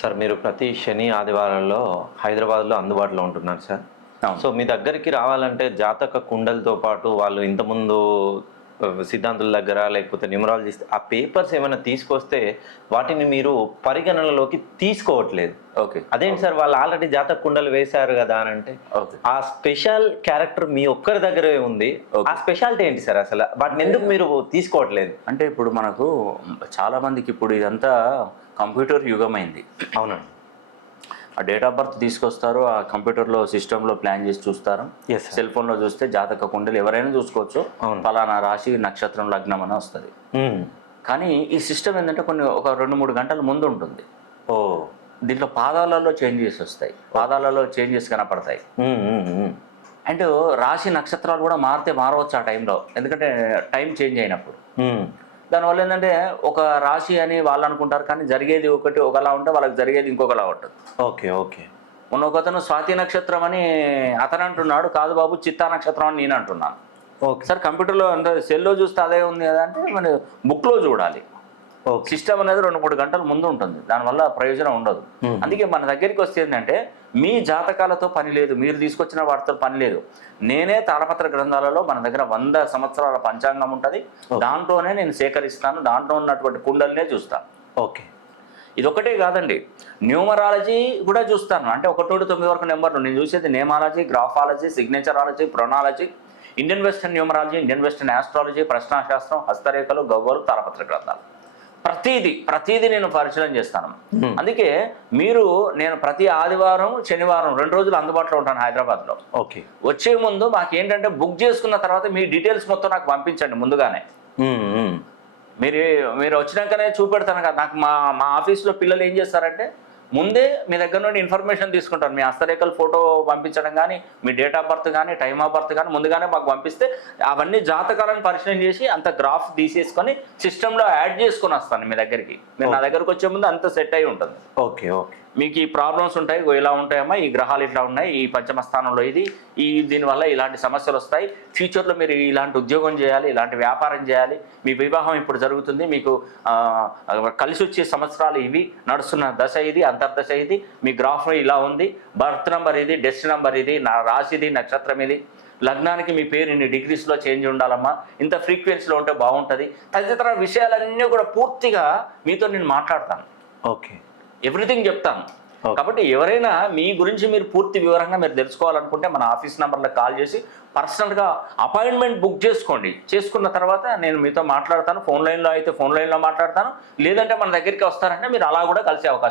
Sir మీరు ప్రతి శని ఆదివారాల్లో హైదరాబాద్లో అందుబాటులో ఉంటున్నారు సార్. సో మీ దగ్గరికి రావాలంటే జాతక కుండలతో పాటు వాళ్ళు ఇంతకుముందు సిద్ధాంతుల దగ్గర లేకపోతే న్యూమరాలజిస్ట్ ఆ పేపర్స్ ఏమైనా తీసుకొస్తే వాటిని మీరు పరిగణనలోకి తీసుకోవట్లేదు. ఓకే, అదేంటి సార్, వాళ్ళు ఆల్రెడీ జాతక కుండలు వేశారు కదా అని అంటే ఆ స్పెషల్ క్యారెక్టర్ మీ ఒక్కరి దగ్గరే ఉంది. ఆ స్పెషాలిటీ ఏంటి సార్, అసలు వాటిని ఎందుకు మీరు తీసుకోవట్లేదు? అంటే ఇప్పుడు మనకు చాలా మందికి ఇప్పుడు ఇదంతా కంప్యూటర్ యుగమైంది. అవునండి. ఆ డేట్ ఆఫ్ బర్త్ తీసుకొస్తారు, ఆ కంప్యూటర్లో సిస్టంలో ప్లాన్ చేసి చూస్తారు. సెల్ ఫోన్లో చూస్తే జాతక కుండలు ఎవరైనా చూసుకోవచ్చు, ఫలానా రాశి నక్షత్రం లగ్నం అని వస్తుంది. కానీ ఈ సిస్టమ్ ఏంటంటే ఒక 2-3 గంటల ముందు ఉంటుంది. దీంట్లో పాదాలలో చేంజెస్ వస్తాయి, పాదాలలో చేంజెస్ కనపడతాయి. అండ్ రాశి నక్షత్రాలు కూడా మారవచ్చు ఆ టైంలో, ఎందుకంటే టైం చేంజ్ అయినప్పుడు. దానివల్ల ఏంటంటే ఒక రాశి అని వాళ్ళు అనుకుంటారు, కానీ జరిగేది ఒకలా ఉంటే వాళ్ళకి జరిగేది ఇంకొకలా ఉంటుంది. Okay okay. మొన్న ఒకతను స్వాతి నక్షత్రం అని అతను అంటున్నాడు, కాదు బాబు చిత్తా నక్షత్రం అని నేను అంటున్నాను. ఓకే సార్, కంప్యూటర్లో అంటే సెల్లో చూస్తే అదే ఉంది కదా అంటే మన బుక్లో చూడాలి. సిస్టమ్ అనేది 2-3 గంటల ముందు ఉంటుంది, దానివల్ల ప్రయోజనం ఉండదు. అందుకే మన దగ్గరికి వస్తే ఏంటంటే మీ జాతకాలతో పని లేదు, మీరు తీసుకొచ్చిన వాటితో పని లేదు. నేనే తాళపత్ర గ్రంథాలలో మన దగ్గర 100 సంవత్సరాల పంచాంగం ఉంటుంది, దాంట్లోనే నేను సేకరిస్తాను, దాంట్లో ఉన్నటువంటి కుండలనే చూస్తాను. ఓకే, ఇదొకటే కాదండి, న్యూమరాలజీ కూడా చూస్తాను. అంటే 1 నుండి 9 వరకు నెంబర్లు నేను చూసేది నేమాలజీ, గ్రాఫాలజీ, సిగ్నేచరాలజీ, ప్రొనాలజీ, Indian western numerology, Indian western astrology, ప్రశ్నాశాస్త్రం, హస్తరేఖలు, గవ్వలు, తాళపత్ర గ్రంథాలు, ప్రతిదీ నేను పరిశీలన చేస్తాను. అందుకే నేను ప్రతి ఆదివారం శనివారం 2 రోజులు అందుబాటులో ఉంటాను హైదరాబాద్లో. ఓకే, వచ్చే ముందు మాకేంటంటే బుక్ చేసుకున్న తర్వాత మీ డీటెయిల్స్ మొత్తం నాకు పంపించండి ముందుగానే. మీరు వచ్చినాకనే చూపెడతాను కదా. నాకు మా ఆఫీస్లో పిల్లలు ఏం చేస్తారంటే ముందే మీ దగ్గర నుండి ఇన్ఫర్మేషన్ తీసుకుంటారు. మీ హస్తరేఖలు ఫోటో పంపించడం కానీ, మీ డేట్ ఆఫ్ బర్త్ కానీ, టైమ్ ఆఫ్ బర్త్ కానీ ముందుగానే మాకు పంపిస్తే అవన్నీ జాతకాలను పరిశీలన చేసి అంత గ్రాఫ్ తీసేసుకొని సిస్టంలో యాడ్ చేసుకొని వస్తాను మీ దగ్గరికి. మీరు నా దగ్గరకు వచ్చే ముందు అంత సెట్ అయి ఉంటుంది. Okay okay. మీకు ఈ ప్రాబ్లమ్స్ ఉంటాయి, ఇలా ఉంటాయమ్మా, ఈ గ్రహాలు ఇట్లా ఉన్నాయి, ఈ పంచమ స్థానంలో దీనివల్ల ఇలాంటి సమస్యలు వస్తాయి, ఫ్యూచర్లో మీరు ఇలాంటి ఉద్యోగం చేయాలి, ఇలాంటి వ్యాపారం చేయాలి, మీ వివాహం ఇప్పుడు జరుగుతుంది, మీకు కలిసి వచ్చే సంవత్సరాలు ఇవి, నడుస్తున్న దశ ఇది, అంతర్దశ ఇది, మీ గ్రాఫ్ ఇలా ఉంది, బర్త్ నెంబర్ ఇది, డెస్టినీ నెంబర్ ఇది, నా రాశిది, నక్షత్రం ఇది, లగ్నానికి మీ పేరు ఇన్ని డిగ్రీస్లో చేంజ్ ఉండాలమ్మా, ఇంత ఫ్రీక్వెన్సీలో ఉంటే బాగుంటుంది, తదితర విషయాలన్నీ కూడా పూర్తిగా మీతో నేను మాట్లాడతాను. ఓకే, ఎవ్రీథింగ్ చెప్తాను. కాబట్టి ఎవరైనా మీ గురించి మీరు పూర్తి వివరంగా మీరు తెలుసుకోవాలనుకుంటే మన ఆఫీస్ నెంబర్లకు కాల్ చేసి పర్సనల్గా అపాయింట్మెంట్ బుక్ చేసుకోండి. చేసుకున్న తర్వాత నేను మీతో మాట్లాడతాను. ఫోన్ లైన్లో అయితే ఫోన్ లైన్లో మాట్లాడతాను, లేదంటే మన దగ్గరికి వస్తారంటే మీరు అలా కూడా కలిసే అవకాశం